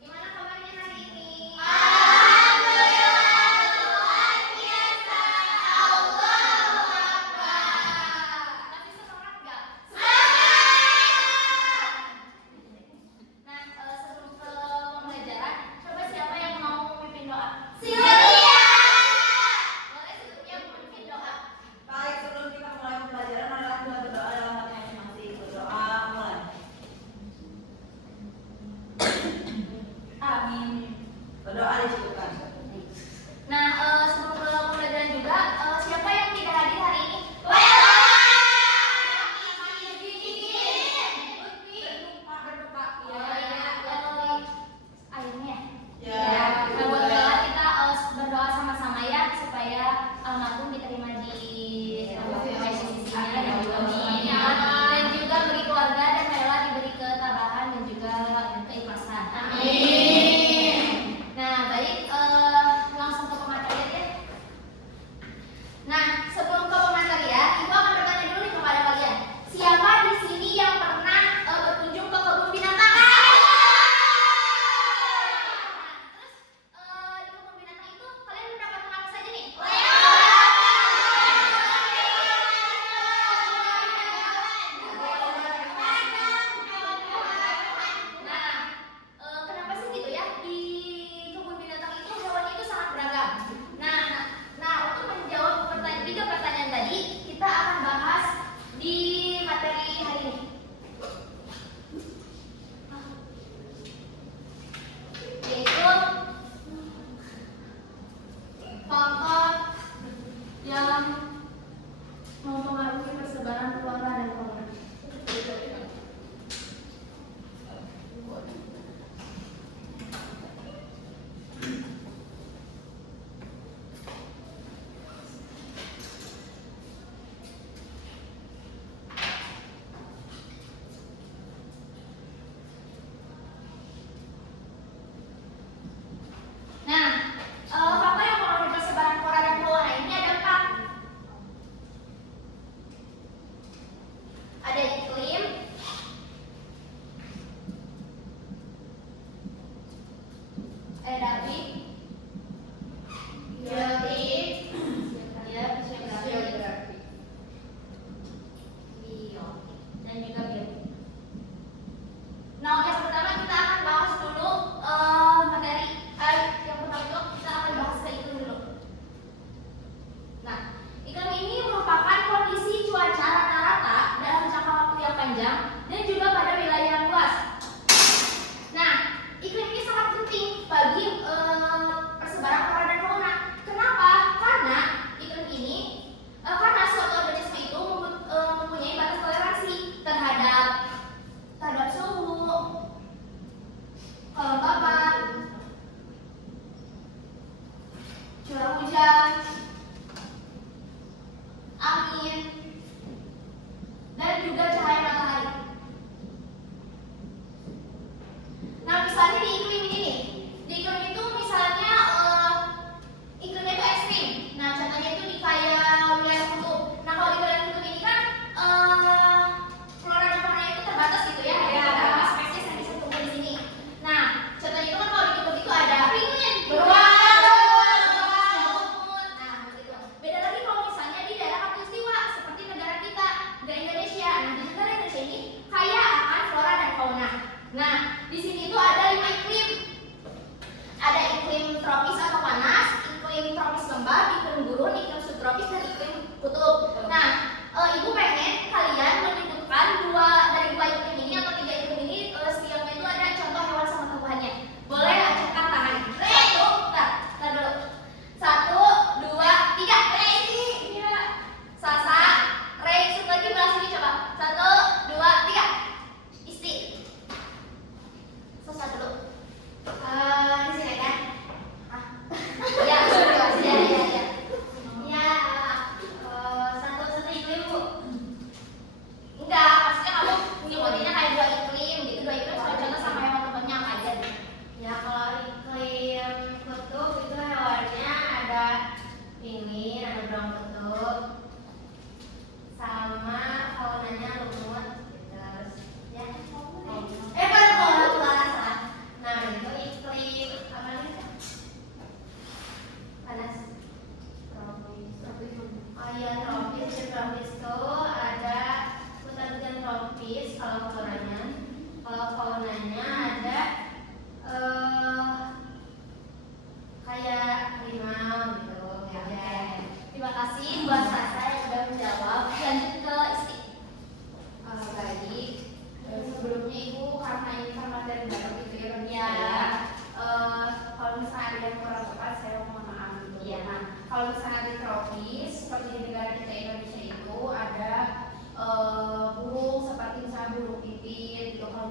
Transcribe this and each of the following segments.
Gimana kabarnya hari ini? Masih semangat nggak? Nah, sebelum ke pembelajaran, coba siapa yang mau memimpin doa? Boleh sebelumnya memimpin doa. Baik, sebelum kita mulai pembelajaran, marilah kita berdoa dalam hati masing-masing. Berdoa mulai. Amin. Berdoa dicukupkan. Nah, sebelum ke pembelajaran juga, siapa yang tidak hadir hari ini? Akhirnya. Ya. Nah, buat doa kita berdoa sama-sama ya supaya almarhum diterima di sisinya dan juga dan juga bagi keluarga dan rela diberi ketabahan dan juga keikhlasan. Amin. Nah, baik, langsung ke pematerian ya. Nah, sebelum ke pematerian, ibu akan bertanya dulu nih kepada kalian. Siapa di sini yang pernah berkunjung ke kebun binatang? Di kebun binatang itu kalian mendapatkan apa saja nih? Nah, kenapa sih gitu ya? Di kebun binatang itu hewannya itu sangat beragam. Nah, untuk menjawab tiga pertanyaan tadi, kita akan bahas di materi hari ini. Yaitu faktor yang mempengaruhi persebaran flora dan fauna. Nah, faktor yang mempengaruhi persebaran flora dan fauna ini ada 4. Ada iklim, geografi, dan juga biologi. Nah, yang pertama kita akan bahas dulu materi. Yang pertama itu kita akan bahas ke iklim dulu. Nah, iklim ini merupakan kondisi cuaca rata-rata dalam jangka waktu yang panjang dan juga pada wilayah yang luas. Nah, iklim ini sangat penting bagi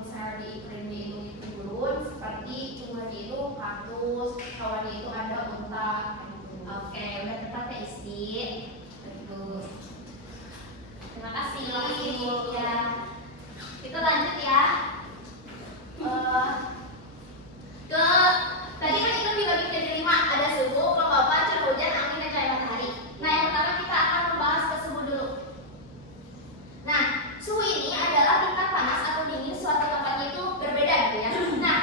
misalnya di iklimnya itu gurun, seperti tumbuhannya itu kaktus, hewannya itu ada unta. Oke, udah tepat ya Isti. Betul. Terima kasih. Ya. Kita lanjut ya. Ke tadi kan itu dibagi menjadi 5, ada suhu, kelembapan, curah hujan, angin, dan cahaya matahari. Nah, yang pertama kita akan membahas ke suhu dulu. Nah, suhu ini adalah tingkat panas atau dingin suatu tempatnya itu berbeda gitu ya. Nah,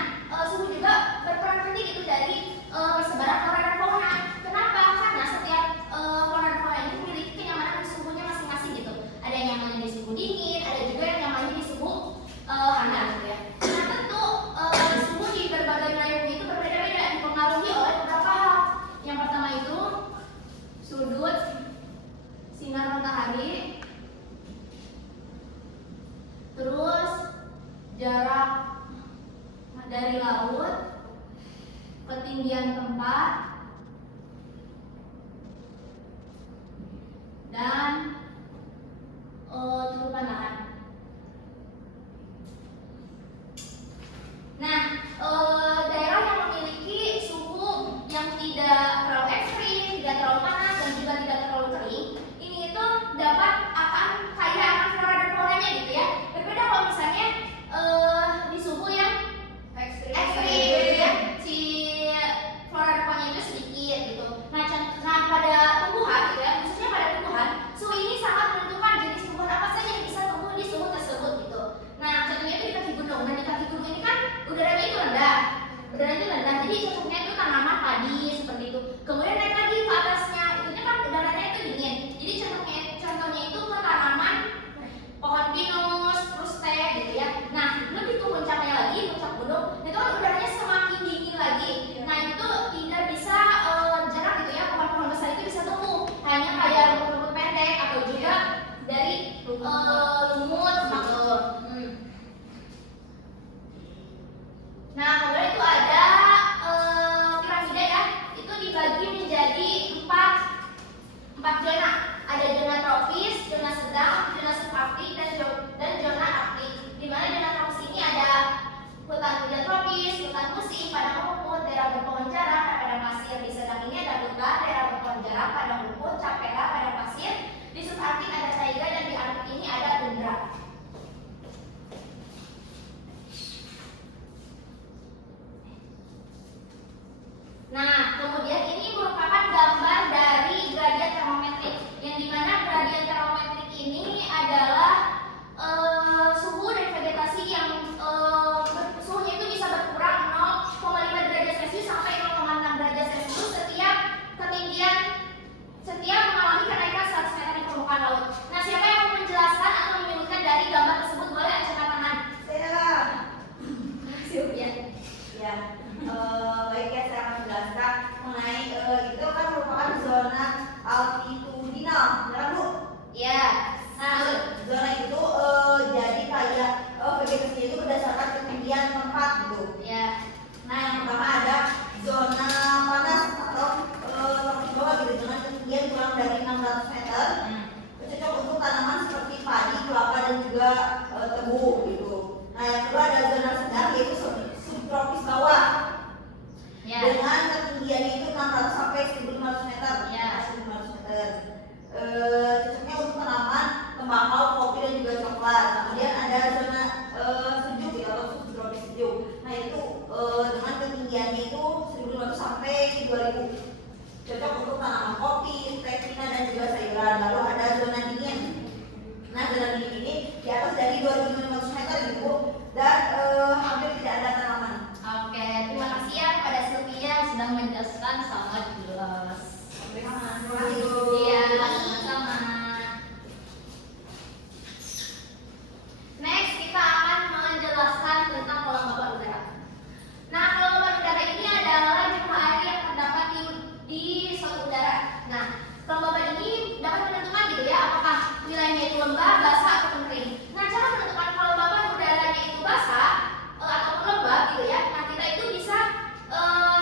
suhu juga berperan penting itu dari persebaran flora dan fauna. Kenapa? Karena setiap flora dan fauna ini memiliki kenyamanan di suhunya masing-masing gitu. Ada yang nyamannya di suhu dingin, ada juga yang nyamannya di suhu hangat gitu ya. Nah, tentu suhu di berbagai wilayah bumi itu berbeda-beda, dipengaruhi oleh beberapa hal. Yang pertama itu sudut sinar matahari, terus jarak dari laut, ketinggian tempat, dan tutupan lahan. Nah, daerah yang memiliki suhu yang tidak terlalu ekstrim, tidak terlalu panas, dan juga tidak terlalu kering, ini itu dapat akan kaya akan flora dan faunanya gitu ya. Berbeda kalau misalnya di suhu yang ekstrim gitu ya, si flora dan faunanya itu sedikit gitu. Nah, pada tumbuhan gitu ya, khususnya pada tumbuhan, suhu ini sangat menentukan jenis tumbuhan apa saja yang bisa tumbuh di suhu tersebut gitu. Nah, contohnya itu di kaki gunung. Nah, di kaki gunung ini kan udaranya itu rendah, jadi cocoknya itu tanaman padi seperti itu. Kemudian naik lagi ke atasnya, itunya kan udaranya itu dingin, jadi contohnya itu ke tanaman pohon pinus, terus teh gitu ya. Nah, lebih ke puncaknya lagi, puncak gunung, itu kan udaranya semakin dingin lagi. Nah, itu tidak bisa jarak gitu ya, pohon-pohon besar itu bisa tumbuh, hanya kayak rumput-rumput pendek atau juga dari lumut gitu. Nah, kemudian itu ada piramida ya, itu dibagi menjadi empat zona. Ada zona tropis, zona sedang, zona subarktik, dan zona arktik. Di mana zona tropis ini ada hutan tropis, hutan musim, padang rumput, daerah berpohon jarang, dan padang pasir. Di sedang ini ada hutan, daerah berpohon jarang, padang rumput, capera, padang pasir. Di subarktik ada taiga, dan di arktik ini ada tundra. Nah, kemudian ini merupakan gambar dari gradien termometrik, yang dimana gradien termometrik ini adalah suhu dan vegetasi yang suhunya itu bisa berkurang 0,5 derajat Celcius sampai 0,6 derajat Celcius setiap mengalami kenaikan 100 meter di permukaan laut. Nah, siapa yang mau menjelaskan atau menyebutkan dari gambar tersebut? Boleh angkat tangan. Saya. Silvia. Ya. Baik ya, saya akan menjelaskan mengenai itu kan merupakan zona altitudinal, benar Bu? Ya. Nah, zona itu jadi kayak vegetasinya itu berdasarkan ketinggian tempat gitu. ya. Nah, yang pertama ada zona panas atau tropis bawah gitu, dengan ketinggian kurang dari 600 meter. Cocok untuk tanaman seperti padi, kelapa, dan juga tebu gitu. Nah, yang kedua ada zona sedang, yaitu subtropis bawah. Ya. Dengan ketinggiannya itu 600 sampai 1500 meter. Ya. 1500 meter. Cocoknya untuk tanaman tembakau, kopi, dan juga coklat. Kemudian ada zona sejuk ya, atau subtropis sejuk. Nah, itu dengan ketinggiannya itu 1500 sampai 2000. Cocok untuk tanaman kopi, teh Cina, dan juga sayuran. Lalu ada zona dingin. Nah, zona dingin ini di atas dari 2500 meter gitu, dan hampir tidak ada tanaman. Oke, terima kasih ya kepada Sylvia yang sudah menjelaskan sangat jelas. Terima kasih. Iya, sama-sama. Next, kita akan menjelaskan tentang kelembaban udara. Nah, kelembaban udara ini adalah jumlah air yang terdapat di suatu udara. Nah, kelembaban ini dapat menentukan gitu ya, apakah wilayahnya itu lembab, basah, ataupun kering. Nah, cara menentukan kelembaban udaranya itu basah ataupun lembab gitu ya. Nah, kita itu bisa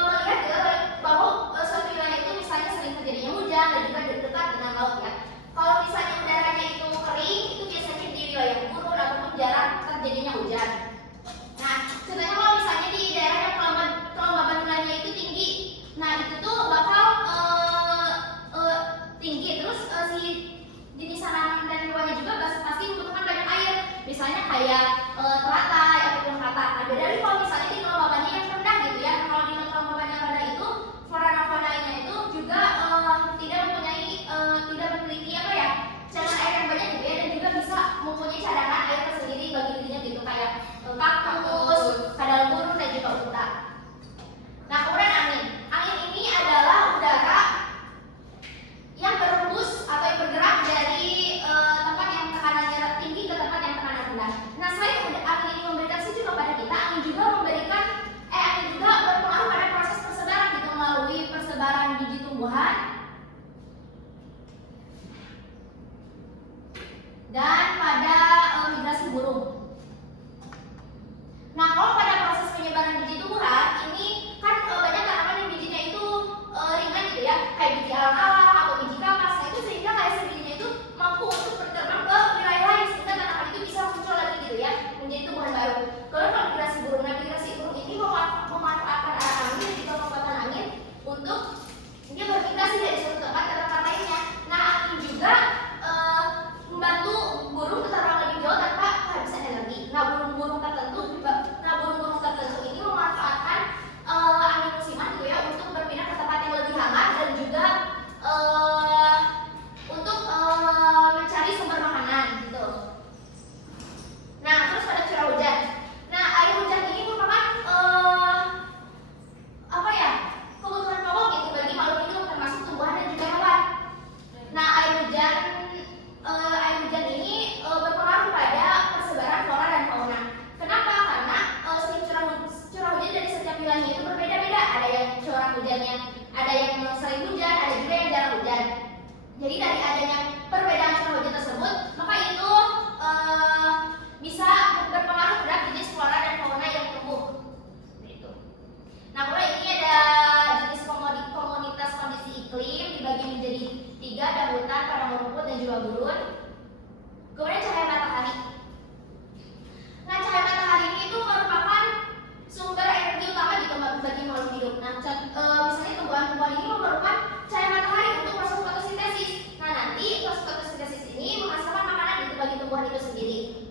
melihat gitu bahwa suatu wilayah itu misalnya sering terjadinya hujan tumbuhan dan pada migrasi burung. Nah, kalau pada proses penyebaran biji tumbuhan ini kan banyak tanaman yang bijinya itu ringan gitu ya, kayak biji alang-alang atau biji kapas. Nah, itu sehingga kayak bijinya itu mampu untuk berterbang ke wilayah lain sehingga tanaman itu bisa muncul lagi gitu ya, menjadi tumbuhan baru. Kalau migrasi burung, nah migrasi burung ini memanfaatkan arah angin dan juga kekuatan angin untuk dia bermigrasi dari suatu tempat ke tempat lainnya. Nah, angin juga membantu burung terbang lebih jauh tanpa kehabisan energi. Nah, burung-burung tertentu ini memanfaatkan angin musiman gitu ya untuk berpindah ke tempat yang lebih hangat dan juga untuk mencari sumber makanan gitu. Nah, terus pada curah hujan. Nah, air hujan ini merupakan kebutuhan pokok gitu bagi makhluk hidup termasuk tumbuhan dan juga hewan. Nah, air hujan ini berpengaruh pada persebaran flora dan fauna. Kenapa? Karena setiap curah hujan dari setiap wilayahnya itu berbeda-beda. Ada yang curah hujannya, ada yang sering hujan, ada juga yang jarang hujan. Jadi dari adanya perbedaan curah hujan tersebut, maka itu bisa berpengaruh terhadap jenis flora dan fauna yang tumbuh. Begitu. Nah, kalau ini ada jenis komunitas kondisi iklim dibagi menjadi 3, ada hutan, padang rumput, dan juga gurun. Kemudian cahaya matahari. Nah, cahaya matahari ini itu merupakan sumber energi utama gitu bagi makhluk hidup. Nah, misalnya tumbuhan-tumbuhan ini memerlukan cahaya matahari untuk proses fotosintesis. Nah, nanti proses fotosintesis ini menghasilkan makanan gitu bagi tumbuhan itu sendiri.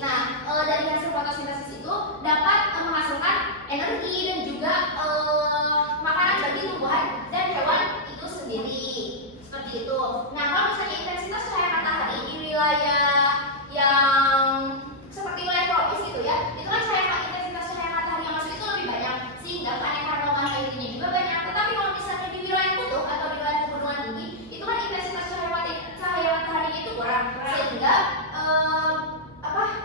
Nah, dari hasil fotosintesis itu dapat menghasilkan energi dan juga makanan bagi tumbuhan dan hewan itu sendiri. Seperti itu. Nah, kalau misalnya intensitas cahaya matahari di wilayah yang seperti wilayah tropis gitu ya, itu kan intensitas cahaya matahari yang masuk itu lebih banyak sehingga keanekaragaman hayatinya juga banyak. Tetapi kalau misalnya di wilayah kutub atau di wilayah pegunungan tinggi, itu kan intensitas cahaya matahari itu kurang sehingga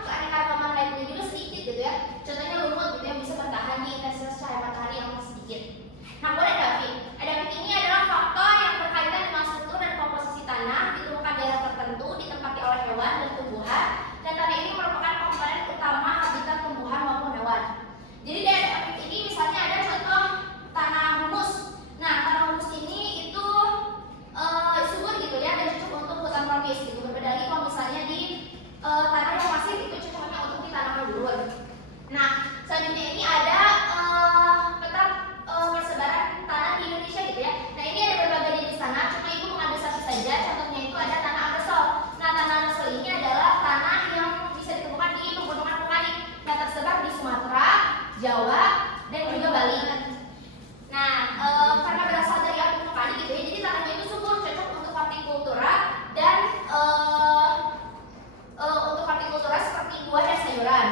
keanekaragaman hayatinya juga sedikit gitu ya. Contohnya lumut gitu yang bisa bertahan di intensitas cahaya matahari yang sedikit. Nah, kemudian Davik. Davik ini adalah faktor yang berkaitan dengan struktur dan komposisi tanah ditemukan daerah tertentu ditempati oleh hewan dan tumbuhan, dan tanah ini merupakan komponen utama habitat tumbuhan maupun hewan. Jadi dari Davik ini misalnya ada contoh tanah humus. Nah, tanah humus ini itu subur gitu ya dan cocok untuk hutan tropis gitu. Berbeda lagi kalau misalnya di tanah yang pasir itu cocoknya untuk di tanaman gurun. Nah, selanjutnya ini ada peta persebaran tanah di Indonesia gitu ya. Nah, ini ada berbagai jenis tanah, cuma ibu mengambil satu saja. Contohnya itu ada tanah andesol. Nah, tanah andesol ini adalah tanah yang bisa ditemukan di pegunungan vulkanik yang tersebar di Sumatera, Jawa, dan juga Bali. Nah, karena berasal dari api vulkanik gitu ya, jadi tanahnya itu subur, cocok untuk hortikultura dan untuk hortikultura seperti buah dan sayuran.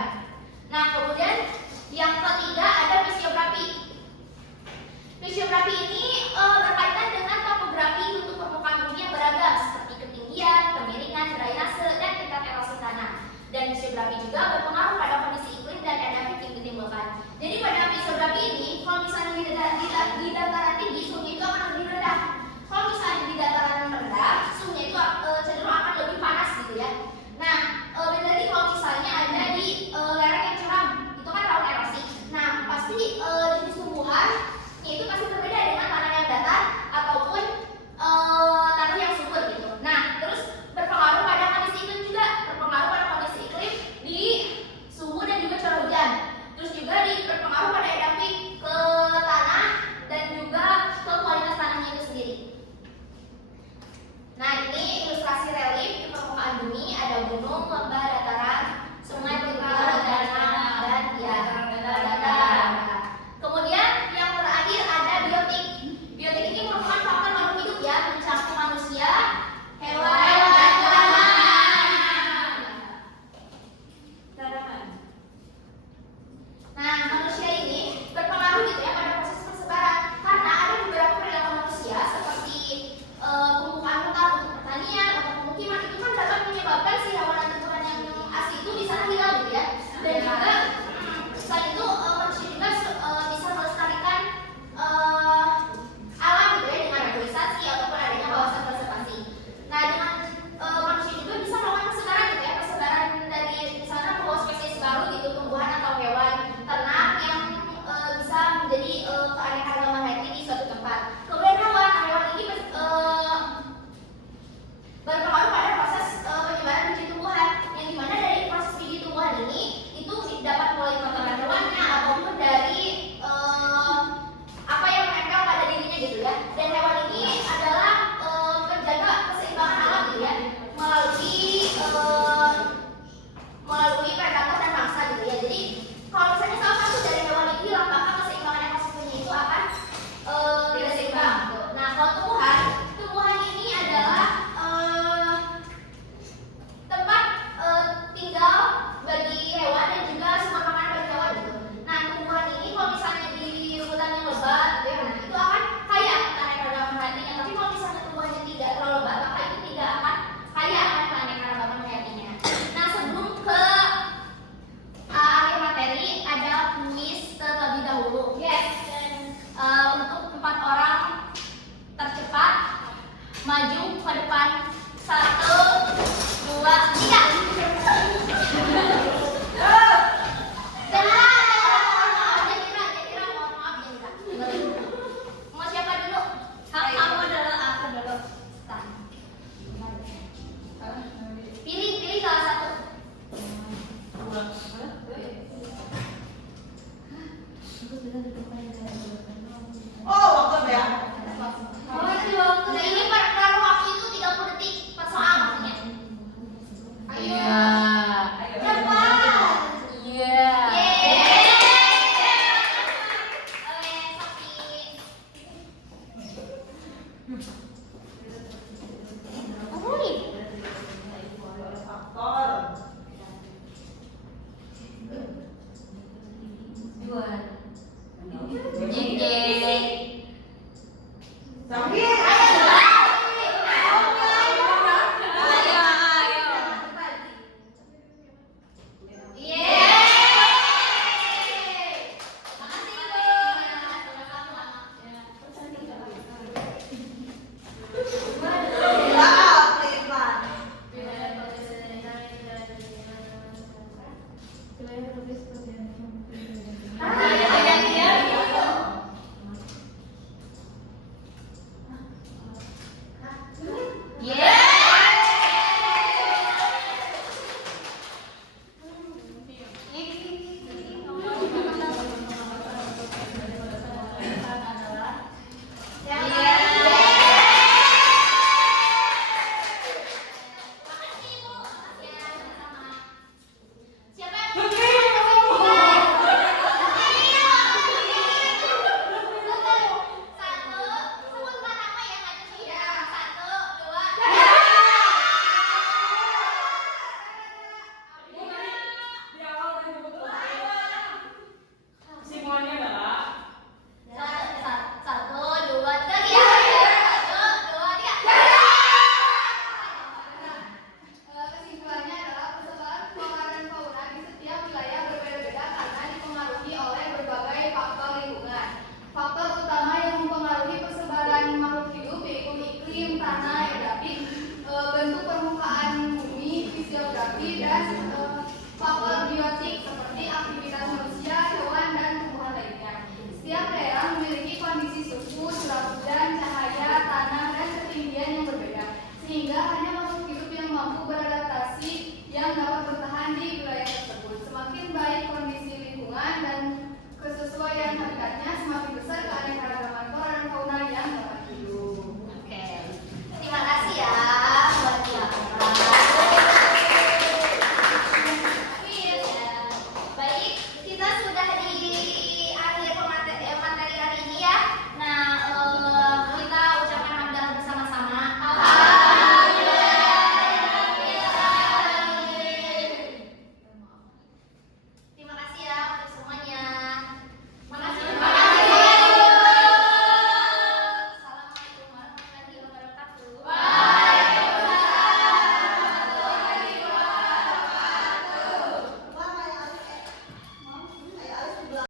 Nah, kemudian yang ketiga ada fisiografi. Fisiografi ini berkaitan dengan topografi untuk permukaan bumi yang beragam seperti ketinggian, kemiringan, drainase, dan tingkat erosi tanah. Dan fisiografi juga berpengaruh pada kondisi iklim dan endemik yang ditimbulkan. Jadi pada fisiografi ini, kalau misalnya di dataran tinggi, suhunya itu akan lebih rendah. Kalau misalnya di dataran rendah, suhunya itu cenderung akan lebih panas gitu ya. Nah, beda lagi kalau misalnya ada di lereng yang curam, itu kan rawan erosi. Nah, pasti jenis tumbuhan itu pasti berbeda dengan tanah yang datar ataupun tanah yang subur gitu. Nah, terus berpengaruh pada kondisi iklim juga, berpengaruh pada kondisi iklim di suhu dan juga curah hujan. Terus juga berpengaruh pada endemik ke tanah dan juga ke kualitas tanahnya itu sendiri. Nah, ini ilustrasi relief di permukaan bumi, ada gunung, lembah, dataran, sungai, bukit, danau, dan dataran. Kemudian yang terakhir ada biotik. Biotik ini merupakan faktor makhluk hidup ya, mencakup manusia, hewan, dan tanaman. Nah, manusia ini berpengaruh gitu ya pada proses persebaran karena ada beberapa perilaku manusia seperti pembukaan hutan untuk pertanian atau pemukiman itu kan dapat menyebabkan si hewan dan tumbuhan yang asli itu di sana hilang gitu ya. Dan juga selain itu manusia juga bisa melestarikan maju ke depan. 1, 2, 3. Mau siapa dulu? Kamu dulu, aku dulu. Pilih salah satu. Oh, waktu ya. Nah, ini per waktu itu 30 detik per soal maksudnya. Iya. Cepat. Iya. Yeay. Oke, Sofi. Ui. Faktor. Dua. Jadi